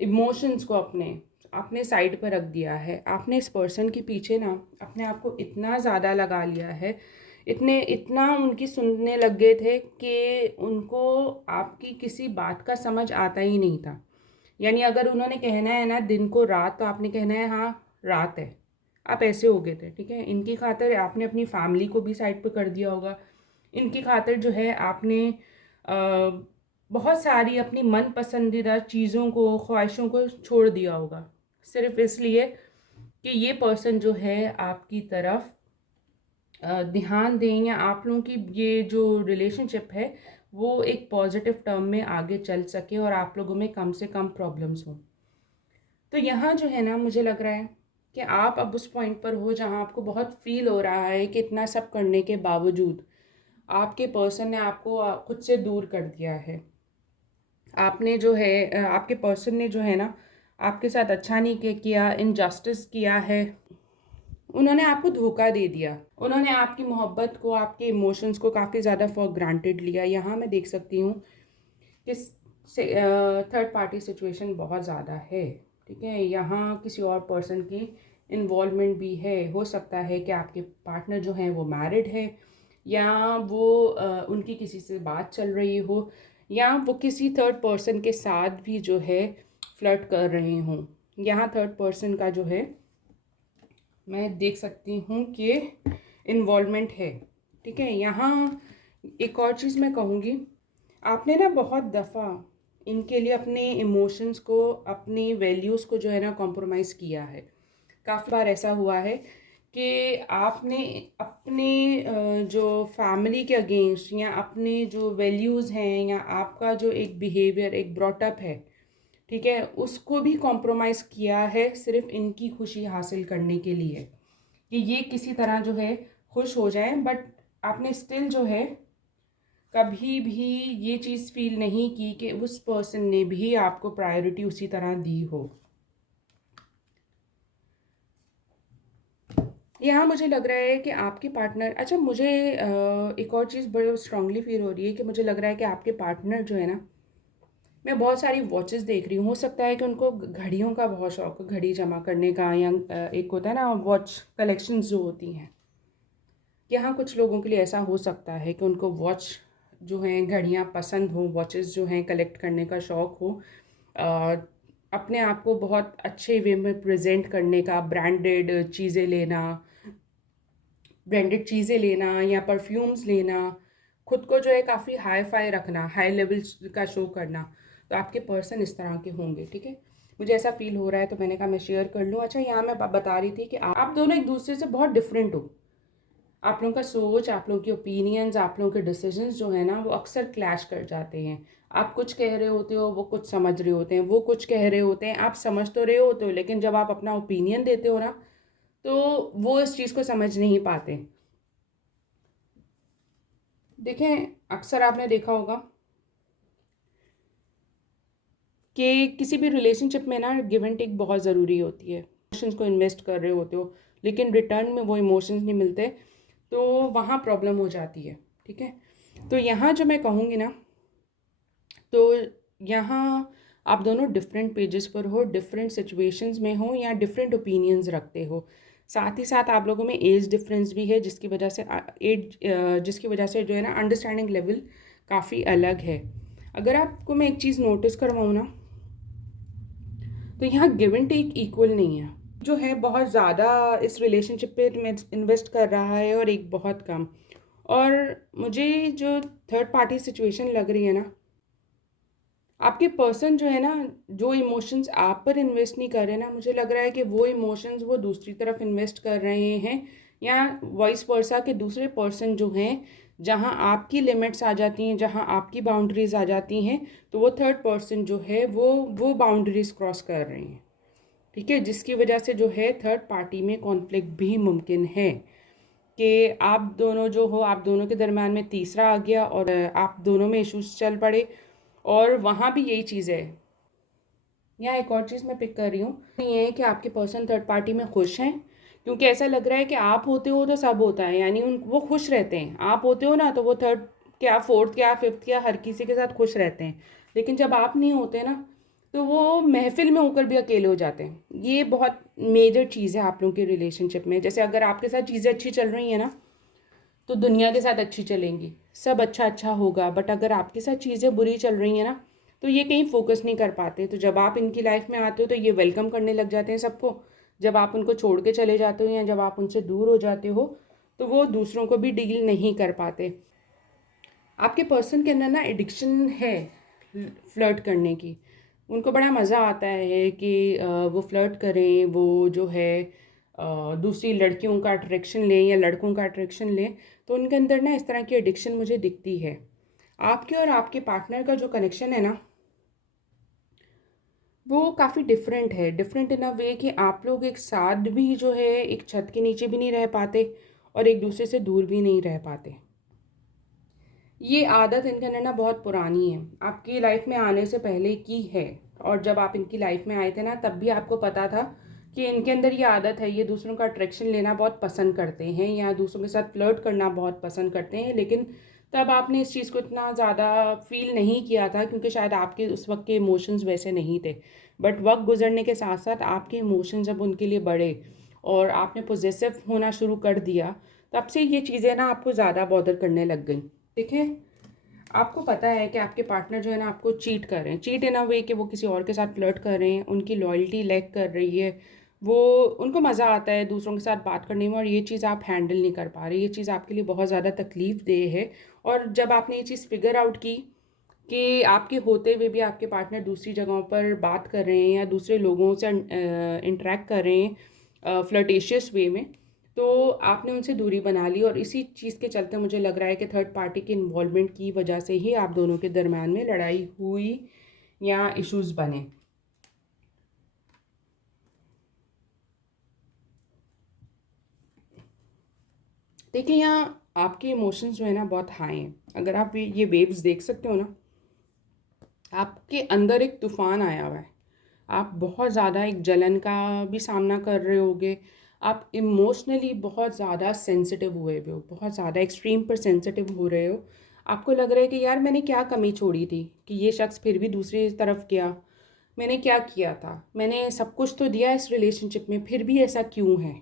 इमोशंस को अपने आपने साइड पर रख दिया है। आपने इस पर्सन के पीछे ना अपने आप को इतना ज़्यादा लगा लिया है, इतना उनकी सुनने लग गए थे कि उनको आपकी किसी बात का समझ आता ही नहीं था। यानी अगर उन्होंने कहना है ना दिन को रात, तो आपने कहना है हाँ रात है। आप ऐसे हो गए थे, ठीक है। इनकी खातिर आपने अपनी फैमिली को भी साइड पर कर दिया होगा। इनकी खातिर जो है आपने बहुत सारी अपनी मन पसंदीदा चीज़ों को, ख्वाहिशों को छोड़ दिया होगा, सिर्फ इसलिए कि ये पर्सन जो है आपकी तरफ ध्यान दें, या आप लोगों की ये जो रिलेशनशिप है वो एक पॉजिटिव टर्म में आगे चल सके और आप लोगों में कम से कम प्रॉब्लम्स हों। तो यहाँ जो है ना, मुझे लग रहा है कि आप अब उस पॉइंट पर हो जहाँ आपको बहुत फील हो रहा है कि इतना सब करने के बावजूद आपके पर्सन ने आपको खुद से दूर कर दिया है। आपने जो है आपके पर्सन ने जो है ना आपके साथ अच्छा नहीं किया, इनजस्टिस किया है। उन्होंने आपको धोखा दे दिया। उन्होंने आपकी मोहब्बत को, आपके इमोशंस को काफ़ी ज़्यादा फॉर ग्रांटेड लिया। यहाँ मैं देख सकती हूँ कि थर्ड पार्टी सिचुएशन बहुत ज़्यादा है, ठीक है। यहाँ किसी और पर्सन की इन्वॉल्वमेंट भी है। हो सकता है कि आपके पार्टनर जो हैं वो मैरिड है, या वो उनकी किसी से बात चल रही हो, या वो किसी थर्ड पर्सन के साथ भी जो है फ्लर्ट कर रहे हों। यहाँ थर्ड पर्सन का जो है मैं देख सकती हूँ कि इन्वॉल्वमेंट है, ठीक है। यहाँ एक और चीज़ मैं कहूँगी, आपने ना बहुत दफ़ा इनके लिए अपने इमोशंस को, अपनी वैल्यूज़ को जो है ना कॉम्प्रोमाइज़ किया है। काफ़ी बार ऐसा हुआ है कि आपने अपने जो फैमिली के अगेंस्ट, या अपने जो वैल्यूज़ हैं, या आपका जो एक बिहेवियर, एक ब्रॉटअप है, ठीक है, उसको भी कॉम्प्रोमाइज़ किया है सिर्फ इनकी खुशी हासिल करने के लिए, कि ये किसी तरह जो है खुश हो जाएं। बट आपने स्टिल जो है कभी भी ये चीज़ फील नहीं की कि उस पर्सन ने भी आपको प्रायोरिटी उसी तरह दी हो। यहाँ मुझे लग रहा है कि आपके पार्टनर, अच्छा मुझे एक और चीज़ बड़ी स्ट्रांगली फील हो रही है कि मुझे लग रहा है कि आपके पार्टनर जो है ना, मैं बहुत सारी वॉचेस देख रही हूँ। हो सकता है कि उनको घड़ियों का बहुत शौक है, घड़ी जमा करने का, या एक होता है ना वॉच कलेक्शंस जो होती हैं। यहाँ कुछ लोगों के लिए ऐसा हो सकता है कि उनको वॉच जो हैं, घड़ियाँ पसंद हो, वॉचेस जो हैं कलेक्ट करने का शौक़ हो, अपने आप को बहुत अच्छे वे में प्रेजेंट करने का, ब्रांडेड चीज़ें लेना या परफ्यूम्स लेना, खुद को जो है काफ़ी हाई फाई रखना, हाई लेवल का शो करना। तो आपके पर्सन इस तरह के होंगे, ठीक है। मुझे ऐसा फील हो रहा है, तो मैंने कहा मैं शेयर कर लूँ। अच्छा, यहाँ मैं बता रही थी कि आप दोनों एक दूसरे से बहुत डिफरेंट हो। आप लोगों का सोच, आप लोगों के ओपिनियंस, आप लोगों के डिसीजंस जो है ना वो अक्सर क्लैश कर जाते हैं। आप कुछ कह रहे होते हो, वो कुछ समझ रहे होते हैं, वो कुछ कह रहे होते हैं, आप समझ तो रहे होते हो, लेकिन जब आप अपना ओपिनियन देते हो ना, तो वो इस चीज़ को समझ नहीं पाते। देखें, अक्सर आपने देखा होगा कि किसी भी रिलेशनशिप में ना गिव एंड टेक बहुत ज़रूरी होती है। इमोशंस को इन्वेस्ट कर रहे होते हो, लेकिन रिटर्न में वो इमोशंस नहीं मिलते, तो वहाँ प्रॉब्लम हो जाती है, ठीक है। तो यहाँ जो मैं कहूँगी ना, तो यहाँ आप दोनों डिफरेंट पेजेस पर हो, डिफरेंट सिचुएशंस में हो, या डिफरेंट ओपिनियंस रखते हो। साथ ही साथ आप लोगों में एज डिफरेंस भी है, जिसकी वजह से जो है ना अंडरस्टैंडिंग लेवल काफ़ी अलग है। अगर आपको मैं एक चीज़ नोटिस करवाऊँ ना, तो यहाँ गिव एंड टेक इक्वल नहीं है। जो है बहुत ज़्यादा इस रिलेशनशिप पे इन्वेस्ट कर रहा है, और एक बहुत कम। और मुझे जो थर्ड पार्टी सिचुएशन लग रही है ना, आपके पर्सन जो है ना, जो इमोशंस आप पर इन्वेस्ट नहीं कर रहे ना, मुझे लग रहा है कि वो इमोशंस वो दूसरी तरफ इन्वेस्ट कर रहे हैं, या वाइस वर्सा के दूसरे पर्सन जो हैं, जहां आपकी लिमिट्स आ जाती हैं, जहां आपकी बाउंड्रीज आ जाती हैं, तो वो थर्ड पर्सन जो है वो बाउंड्रीज क्रॉस कर रहे हैं, ठीक है। जिसकी वजह से जो है थर्ड पार्टी में कॉन्फ्लिक्ट भी मुमकिन है, कि आप दोनों जो हो, आप दोनों के दरम्यान में तीसरा आ गया, और आप दोनों में इश्यूज चल पड़े, और वहाँ भी यही चीज़ है। यहाँ एक और चीज़ मैं पिक कर रही हूँ, ये है कि आपके पर्सन थर्ड पार्टी में खुश हैं, क्योंकि ऐसा लग रहा है कि आप होते हो तो सब होता है, यानी वो खुश रहते हैं। आप होते हो ना, तो वो थर्ड क्या, फोर्थ क्या, फिफ्थ क्या, हर किसी के साथ खुश रहते हैं। लेकिन जब आप नहीं होते ना, तो वो महफ़िल में होकर भी अकेले हो जाते हैं। ये बहुत मेजर चीज़ है आप लोगों के रिलेशनशिप में। जैसे अगर आपके साथ चीज़ें अच्छी चल रही हैं ना, तो दुनिया के साथ अच्छी चलेंगी, सब अच्छा होगा। बट अगर आपके साथ चीज़ें बुरी चल रही हैं ना, तो ये कहीं फ़ोकस नहीं कर पाते। तो जब आप इनकी लाइफ़ में आते हो तो ये वेलकम करने लग जाते हैं सबको। जब आप उनको छोड़ के चले जाते हो या जब आप उनसे दूर हो जाते हो, तो वो दूसरों को भी डील नहीं कर पाते। आपके पर्सन के अंदर ना एडिक्शन है फ्लर्ट करने की। उनको बड़ा मज़ा आता है कि वो फ्लर्ट करें, वो जो है दूसरी लड़कियों का अट्रैक्शन लें या लड़कों का अट्रैक्शन लें। तो उनके अंदर ना इस तरह की एडिक्शन मुझे दिखती है। आपके और आपके पार्टनर का जो कनेक्शन है ना, वो काफ़ी डिफरेंट है। डिफरेंट इन अ वे कि आप लोग एक साथ भी जो है एक छत के नीचे भी नहीं रह पाते और एक दूसरे से दूर भी नहीं रह पाते। ये आदत इनके अंदर ना बहुत पुरानी है, आपकी लाइफ में आने से पहले की है। और जब आप इनकी लाइफ में आए थे ना, तब भी आपको पता था कि इनके अंदर ये आदत है। ये दूसरों का अट्रैक्शन लेना बहुत पसंद करते हैं या दूसरों के साथ फ्लर्ट करना बहुत पसंद करते हैं। लेकिन तब आपने इस चीज़ को इतना ज़्यादा फील नहीं किया था, क्योंकि शायद आपके उस वक्त के इमोशंस वैसे नहीं थे। बट वक्त गुजरने के साथ साथ आपके इमोशंस जब उनके लिए बढ़े और आपने पोजेसिव होना शुरू कर दिया, तब से ये चीज़ें ना आपको ज़्यादा बॉदर करने लग गई। देखें, आपको पता है कि आपके पार्टनर जो है ना आपको चीट कर रहे हैं, चीट इन अ वे कि वो किसी और के साथ फ्लर्ट कर रहे हैं, उनकी लॉयल्टी लैक कर रही है। वो उनको मज़ा आता है दूसरों के साथ बात करने में, और ये चीज़ आप हैंडल नहीं कर पा रहे। ये चीज़ आपके लिए बहुत ज़्यादा तकलीफ़ देह है। और जब आपने ये चीज़ फिगर आउट की कि आपके होते हुए भी आपके पार्टनर दूसरी जगहों पर बात कर रहे हैं या दूसरे लोगों से इंटरेक्ट कर रहे हैं फ्लर्टेशियस वे में, तो आपने उनसे दूरी बना ली। और इसी चीज़ के चलते मुझे लग रहा है कि थर्ड पार्टी के इन्वॉल्वमेंट की वजह से ही आप दोनों के दरम्यान में लड़ाई हुई या इश्यूज़ बने। देखिए, यहाँ आपके इमोशंस जो है ना बहुत हाई हैं। अगर आप ये वेव्स देख सकते हो ना, आपके अंदर एक तूफ़ान आया हुआ है। आप बहुत ज़्यादा एक जलन का भी सामना कर रहे होगे। आप इमोशनली बहुत ज़्यादा सेंसिटिव हुए हुए हो, बहुत ज़्यादा एक्सट्रीम पर सेंसिटिव हो रहे हो। आपको लग रहा है कि यार मैंने क्या कमी छोड़ी थी कि ये शख्स फिर भी दूसरी तरफ गया। मैंने क्या किया था? मैंने सब कुछ तो दिया इस रिलेशनशिप में, फिर भी ऐसा क्यों है?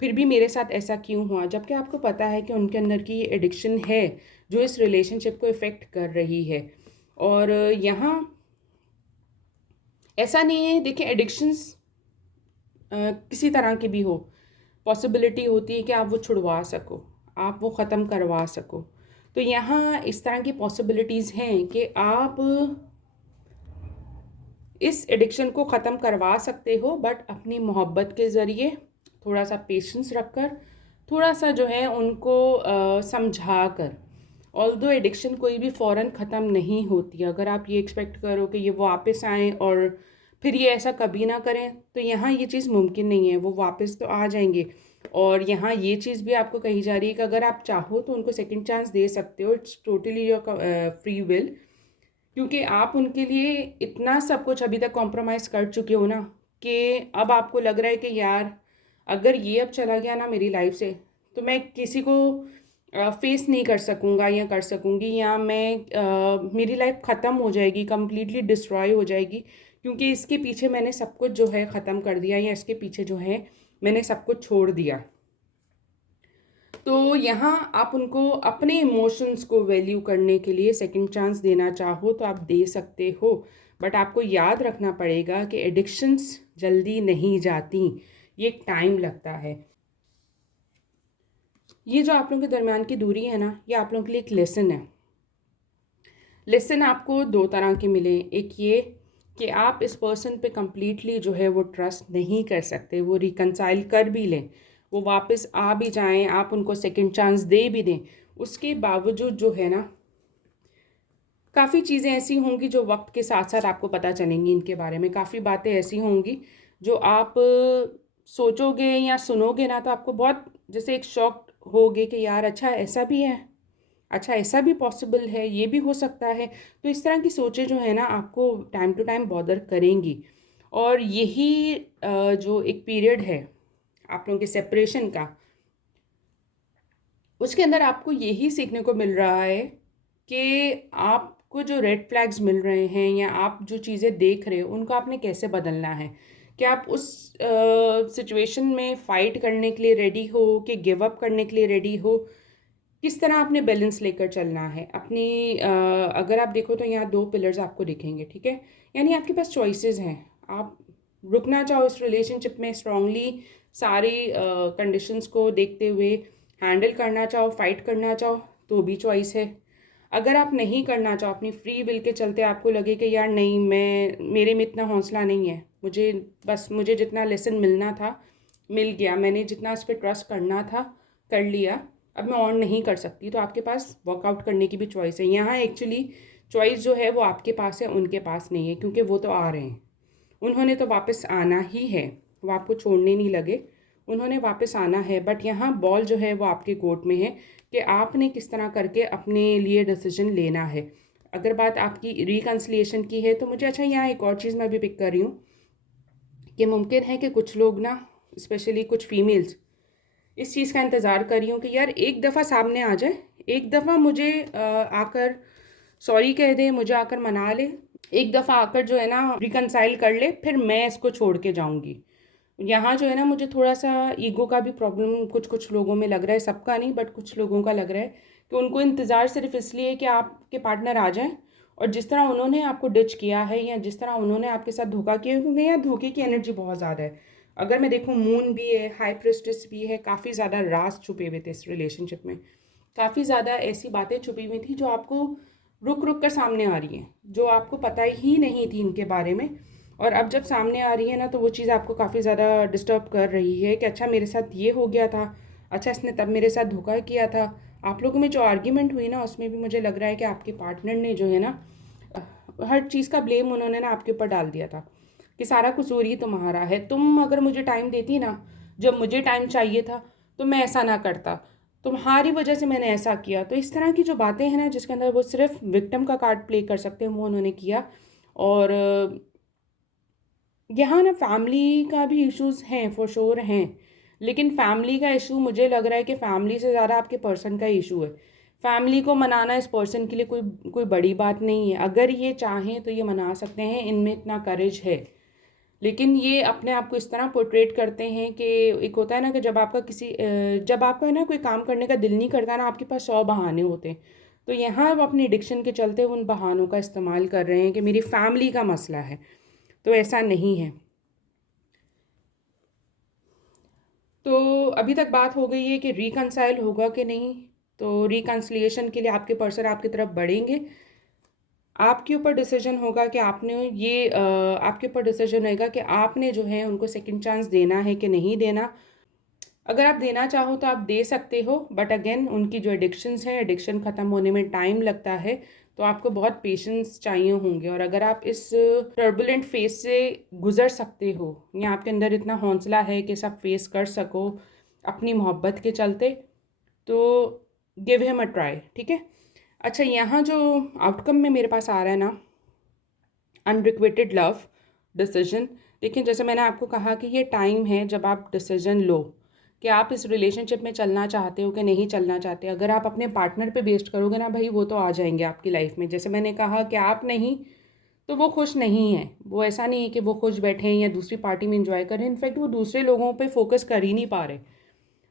फिर भी मेरे साथ ऐसा क्यों हुआ? जबकि आपको पता है कि उनके अंदर की ये एडिक्शन है जो इस रिलेशनशिप को इफ़ेक्ट कर रही है। और यहाँ ऐसा नहीं है, देखिए एडिक्शंस किसी तरह की भी हो, पॉसिबिलिटी होती है कि आप वो छुड़वा सको, आप वो ख़त्म करवा सको। तो यहाँ इस तरह की पॉसिबिलिटीज़ हैं कि आप इस एडिक्शन को ख़त्म करवा सकते हो, बट अपनी मोहब्बत के ज़रिए, थोड़ा सा पेशेंस रखकर, थोड़ा सा जो है उनको समझा कर। ऑल्दो एडिक्शन कोई भी फ़ौरन ख़त्म नहीं होती। अगर आप ये एक्सपेक्ट करो कि ये वापस आएँ और फिर ये ऐसा कभी ना करें, तो यहाँ ये चीज़ मुमकिन नहीं है। वो वापस तो आ जाएंगे। और यहाँ ये चीज़ भी आपको कही जा रही है कि अगर आप चाहो तो उनको सेकंड चांस दे सकते हो। It's totally your free will, क्योंकि आप उनके लिए इतना सब कुछ अभी तक कॉम्प्रोमाइज़ कर चुके हो ना, कि अब आपको लग रहा है कि यार अगर ये अब चला गया ना मेरी लाइफ से, तो मैं किसी को फेस नहीं कर सकूँगा या कर सकूँगी, या मेरी लाइफ ख़त्म हो जाएगी, कम्प्लीटली डिस्ट्रॉय हो जाएगी, क्योंकि इसके पीछे मैंने सब कुछ जो है ख़त्म कर दिया, या इसके पीछे जो है मैंने सब कुछ छोड़ दिया। तो यहाँ आप उनको अपने इमोशंस को वैल्यू करने के लिए सेकंड चांस देना चाहो तो आप दे सकते हो। बट आपको याद रखना पड़ेगा कि एडिक्शंस जल्दी नहीं जाती, ये टाइम लगता है। ये जो आप लोगों के दरमियान की दूरी है ना, ये आप लोगों के लिए एक लेसन है। लेसन आपको दो तरह के मिले। एक ये कि आप इस पर्सन पे कम्प्लीटली जो है वो ट्रस्ट नहीं कर सकते, वो रिकनसाइल कर भी लें, वो वापस आ भी जाएं, आप उनको सेकंड चांस दे भी दें, उसके बावजूद जो है ना काफ़ी चीज़ें ऐसी होंगी जो वक्त के साथ साथ आपको पता चलेंगी। इनके बारे में काफ़ी बातें ऐसी होंगी जो आप सोचोगे या सुनोगे ना, तो आपको बहुत जैसे एक शॉक होगे कि यार अच्छा ऐसा भी है, अच्छा ऐसा भी पॉसिबल है, ये भी हो सकता है। तो इस तरह की सोचें जो है ना आपको टाइम टू टाइम बॉदर करेंगी। और यही जो एक पीरियड है आप लोगों के सेपरेशन का, उसके अंदर आपको यही सीखने को मिल रहा है कि आपको जो रेड फ्लैग्स मिल रहे हैं या आप जो चीज़ें देख रहे हो उनको आपने कैसे बदलना है। क्या आप उस सिचुएशन में फ़ाइट करने के लिए रेडी हो कि गिव अप करने के लिए रेडी हो? किस तरह आपने बैलेंस लेकर चलना है अपनी अगर आप देखो तो यहाँ 2 पिलर्स आपको दिखेंगे, ठीक है? यानी आपके पास चॉइसेस हैं। आप रुकना चाहो इस रिलेशनशिप में स्ट्रांगली सारी कंडीशंस को देखते हुए हैंडल करना चाहो, फाइट करना चाहो तो भी चॉइस है। अगर आप नहीं करना चाहो अपनी फ्री विल के चलते आपको लगे कि यार नहीं, मेरे में इतना हौसला नहीं है, मुझे जितना लेसन मिलना था मिल गया, मैंने जितना इस पर ट्रस्ट करना था कर लिया, अब मैं और नहीं कर सकती, तो आपके पास वर्कआउट करने की भी चॉइस है। यहाँ एक्चुअली चॉइस जो है वो आपके पास है, उनके पास नहीं है, क्योंकि वो तो आ रहे हैं, उन्होंने तो वापस आना ही है, वो आपको छोड़ने नहीं लगे, उन्होंने वापस आना है। बट यहाँ बॉल जो है वो आपके कोर्ट में है कि आपने किस तरह करके अपने लिए डिसीजन लेना है। अगर बात आपकी रिकन्सिलिएशन की है तो मुझे अच्छा यहाँ एक और चीज़ मैं भी पिक कर रही हूँ कि मुमकिन है कि कुछ लोग ना, स्पेशली कुछ फीमेल्स, इस चीज़ का इंतज़ार कर रही हूँ कि यार एक दफ़ा सामने आ जाए, एक दफ़ा मुझे आकर सॉरी कह दे, मुझे आकर मना ले, एक दफ़ा आकर जो है ना रिकनसाइल कर ले, फिर मैं इसको छोड़ के जाऊँगी। यहाँ जो है ना मुझे थोड़ा सा ईगो का भी प्रॉब्लम कुछ कुछ लोगों में लग रहा है, सबका नहीं बट कुछ लोगों का लग रहा है कि उनको इंतज़ार सिर्फ इसलिए कि आपके पार्टनर आ जाएं और जिस तरह उन्होंने आपको डिच किया है या जिस तरह उन्होंने आपके साथ धोखा किया है, क्योंकि यहाँ धोखे की एनर्जी बहुत ज़्यादा है। अगर मैं देखूँ मून भी है, हाई प्रेस्टिस भी है, काफ़ी ज़्यादा राज छुपे हुए थे इस रिलेशनशिप में, काफ़ी ज़्यादा ऐसी बातें छुपी हुई थी जो आपको रुक रुक कर सामने आ रही हैं, जो आपको पता ही नहीं थी इनके बारे में, और अब जब सामने आ रही है ना तो वो चीज़ आपको काफ़ी ज़्यादा डिस्टर्ब कर रही है कि अच्छा मेरे साथ ये हो गया था, अच्छा इसने तब मेरे साथ धोखा किया था। आप लोगों में जो आर्ग्यूमेंट हुई ना उसमें भी मुझे लग रहा है कि आपके पार्टनर ने जो है ना हर चीज़ का ब्लेम उन्होंने ना आपके ऊपर डाल दिया था कि सारा कसूर ही तुम्हारा है, तुम अगर मुझे टाइम देती ना जब मुझे टाइम चाहिए था तो मैं ऐसा ना करता, तुम्हारी वजह से मैंने ऐसा किया। तो इस तरह की जो बातें हैं ना जिसके अंदर वो सिर्फ विक्टिम का कार्ड प्ले कर सकते हैं वो उन्होंने किया। और यहाँ ना फैमिली का भी इश्यूज हैं, फॉर श्योर हैं, लेकिन फैमिली का इशू मुझे लग रहा है कि फैमिली से ज़्यादा आपके पर्सन का इशू है। फैमिली को मनाना इस पर्सन के लिए कोई बड़ी बात नहीं है, अगर ये चाहें तो ये मना सकते हैं, इनमें इतना करेज है। लेकिन ये अपने आप को इस तरह पोर्ट्रेट करते हैं कि एक होता है ना कि जब आपका है ना कोई काम करने का दिल नहीं करता ना, आपके पास 100 बहाने होते हैं। तो यहाँ वो अपनी एडिक्शन के चलते उन बहानों का इस्तेमाल कर रहे हैं कि मेरी फैमिली का मसला है, तो ऐसा नहीं है। तो अभी तक बात हो गई है कि रिकनसाइल होगा कि नहीं, तो रिकन्सिलिएशन के लिए आपके पर्सन आपकी तरफ बढ़ेंगे। आपके ऊपर डिसीजन होगा कि आपके ऊपर डिसीजन रहेगा कि आपने जो है उनको सेकंड चांस देना है कि नहीं देना। अगर आप देना चाहो तो आप दे सकते हो, बट अगेन उनकी जो एडिक्शंस हैं, एडिक्शन ख़त्म होने में टाइम लगता है, तो आपको बहुत पेशेंस चाहिए होंगे। और अगर आप इस टर्बुलेंट फेज से गुजर सकते हो या आपके अंदर इतना हौसला है कि सब फेस कर सको अपनी मोहब्बत के चलते, तो गिव हिम अ ट्राई, ठीक है। अच्छा, यहाँ जो आउटकम में मेरे पास आ रहा है ना, अनरिक्वेटेड लव डिसीजन। लेकिन जैसे मैंने आपको कहा कि ये टाइम है जब आप डिसीजन लो कि आप इस रिलेशनशिप में चलना चाहते हो कि नहीं चलना चाहते। अगर आप अपने पार्टनर पे बेस्ड करोगे ना भाई, वो तो आ जाएंगे आपकी लाइफ में। जैसे मैंने कहा कि आप नहीं तो वो खुश नहीं है, वो ऐसा नहीं है कि वो खुश बैठे हैं या दूसरी पार्टी में इंजॉय कर रहे हैं, इनफैक्ट वो दूसरे लोगों पे फोकस कर ही नहीं पा रहे।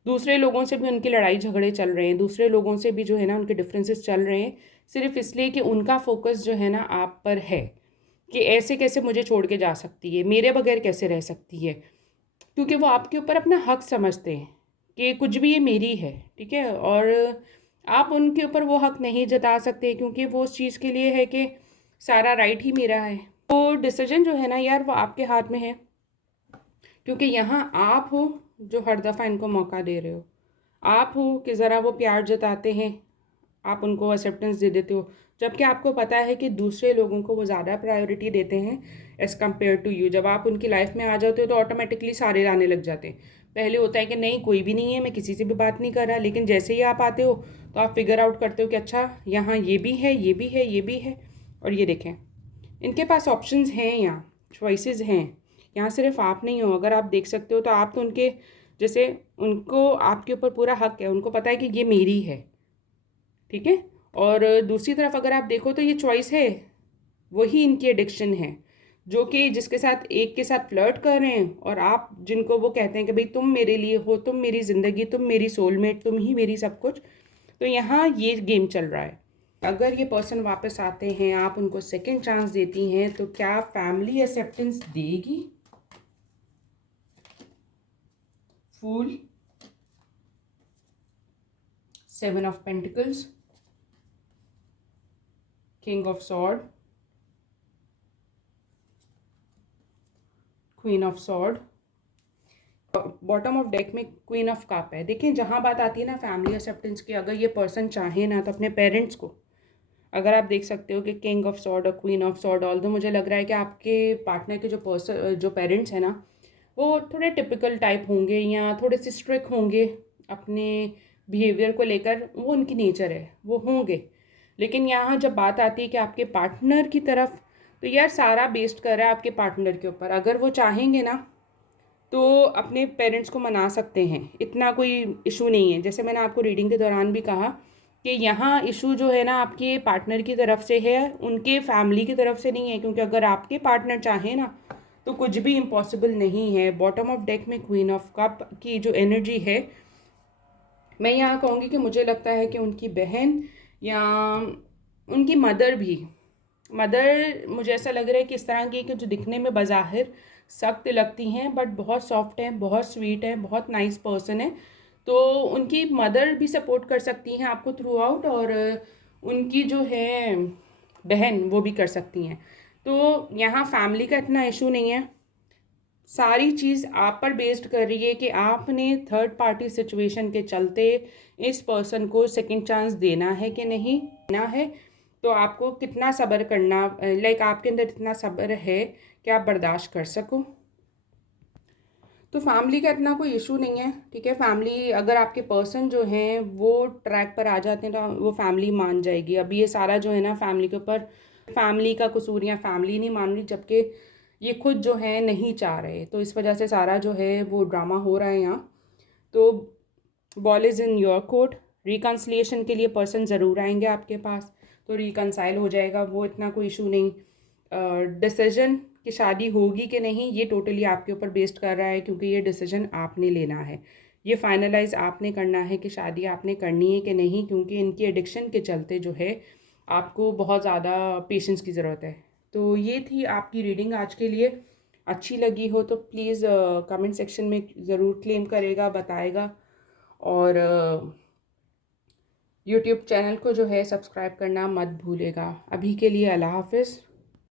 दूसरे लोगों से भी उनकी लड़ाई झगड़े चल रहे हैं, दूसरे लोगों से भी जो है ना उनके डिफरेंसेस चल रहे हैं, सिर्फ इसलिए कि उनका फोकस जो है ना आप पर है कि ऐसे कैसे मुझे छोड़ के जा सकती है, मेरे बगैर कैसे रह सकती है। क्योंकि वो आपके ऊपर अपना हक समझते हैं कि कुछ भी ये मेरी है, ठीक है। और आप उनके ऊपर वो हक नहीं जता सकते क्योंकि वो उस चीज़ के लिए है कि सारा राइट ही मेरा है। तो डिसीजन जो है ना यार वो आपके हाथ में है, क्योंकि यहाँ आप हो जो हर दफ़ा इनको मौका दे रहे हो, आप हो कि ज़रा वो प्यार जताते हैं, आप उनको एक्सेप्टेंस दे देते हो, जबकि आपको पता है कि दूसरे लोगों को वो ज़्यादा प्रायोरिटी देते हैं एज़ कम्पेयर टू यू। जब आप उनकी लाइफ में आ जाते हो तो ऑटोमेटिकली सारे आने लग जाते हैं। पहले होता है कि नहीं कोई भी नहीं है, मैं किसी से भी बात नहीं कर रहा, लेकिन जैसे ही आप आते हो तो आप फिगर आउट करते हो कि अच्छा यहाँ ये भी है, ये भी है, ये भी है। और ये देखें, इनके पास ऑप्शंस हैं, यहाँ चॉइसेस हैं, यहाँ सिर्फ आप नहीं हो। अगर आप देख सकते हो तो आप तो उनके जैसे, उनको आपके ऊपर पूरा हक है, उनको पता है कि ये मेरी है, ठीक है। और दूसरी तरफ अगर आप देखो तो ये चॉइस है, वही इनकी एडिक्शन है, जो कि जिसके साथ एक के साथ फ्लर्ट कर रहे हैं, और आप जिनको वो कहते हैं कि भाई तुम मेरे लिए हो, तुम मेरी ज़िंदगी, तुम मेरी सोलमेट, तुम ही मेरी सब कुछ। तो यहाँ ये गेम चल रहा है। अगर ये पर्सन वापस आते हैं, आप उनको सेकंड चांस देती हैं, तो क्या फैमिली एक्सेप्टेंस देगी? फूल, 7 of pentacles, king of sword, queen of sword, bottom of deck में क्वीन ऑफ कप है। देखिए, जहाँ बात आती है ना फैमिली एक्सेप्टेंस की, अगर ये पर्सन चाहे ना तो अपने पेरेंट्स को, अगर आप देख सकते हो कि किंग ऑफ सॉर्ड और क्वीन ऑफ सॉर्ड, ऑल्दो मुझे लग रहा है कि आपके पार्टनर के जो पेरेंट्स हैं ना, वो थोड़े टिपिकल टाइप होंगे या थोड़े से स्ट्रिक्ट होंगे अपने बिहेवियर को लेकर, वो उनकी नेचर है, वो होंगे। लेकिन यहाँ जब बात आती है कि आपके पार्टनर की तरफ, तो यार सारा बेस्ड कर रहा है आपके पार्टनर के ऊपर। अगर वो चाहेंगे ना तो अपने पेरेंट्स को मना सकते हैं, इतना कोई इशू नहीं है। जैसे मैंने आपको रीडिंग के दौरान भी कहा कि यहाँ इशू जो है ना आपके पार्टनर की तरफ से है, उनके फैमिली की तरफ से नहीं है, क्योंकि अगर आपके पार्टनर चाहे ना तो कुछ भी इम्पॉसिबल नहीं है। बॉटम ऑफ डेक में क्वीन ऑफ कप की जो एनर्जी है, मैं यहाँ कहूँगी कि मुझे लगता है कि उनकी बहन या उनकी मदर भी, मदर मुझे ऐसा लग रहा है कि इस तरह की कि जो दिखने में बज़ाहिर सख्त लगती हैं बट बहुत सॉफ्ट हैं, बहुत स्वीट हैं, बहुत नाइस पर्सन है। तो उनकी मदर भी सपोर्ट कर सकती हैं आपको थ्रू आउट, और उनकी जो है बहन वो भी कर सकती हैं। तो यहाँ फैमिली का इतना इशू नहीं है, सारी चीज़ आप पर बेस्ड कर रही है कि आपने थर्ड पार्टी सिचुएशन के चलते इस पर्सन को सेकंड चांस देना है कि नहीं देना है। तो आपको कितना सब्र करना, लाइक आपके अंदर इतना सब्र है कि आप बर्दाश्त कर सको। तो फैमिली का इतना कोई इशू नहीं है, ठीक है। फैमिली, अगर आपके पर्सन जो हैं वो ट्रैक पर आ जाते हैं तो वो फैमिली मान जाएगी। अभी ये सारा जो है ना फैमिली के ऊपर, फैमिली का कसूर या फैमिली नहीं मान रही, जबकि ये खुद जो है नहीं चाह रहे। तो इस वजह से सारा जो है वो ड्रामा हो रहा है यहाँ। तो ball is in your court. Reconciliation के लिए पर्सन ज़रूर आएंगे आपके पास, तो रिकन्साइल हो जाएगा, वो इतना कोई इशू नहीं। डिसीजन कि शादी होगी कि नहीं, ये टोटली आपके ऊपर बेस्ड कर रहा है, क्योंकि ये डिसीजन आपने लेना है, ये फाइनलाइज आपने करना है कि शादी आपने करनी है कि नहीं, क्योंकि इनकी एडिक्शन के चलते जो है आपको बहुत ज़्यादा पेशेंस की ज़रूरत है। तो ये थी आपकी रीडिंग आज के लिए। अच्छी लगी हो तो प्लीज़ कमेंट सेक्शन में ज़रूर क्लेम करेगा, बताएगा, और यूट्यूब चैनल को जो है सब्सक्राइब करना मत भूलेगा। अभी के लिए अल्लाह हाफिज़।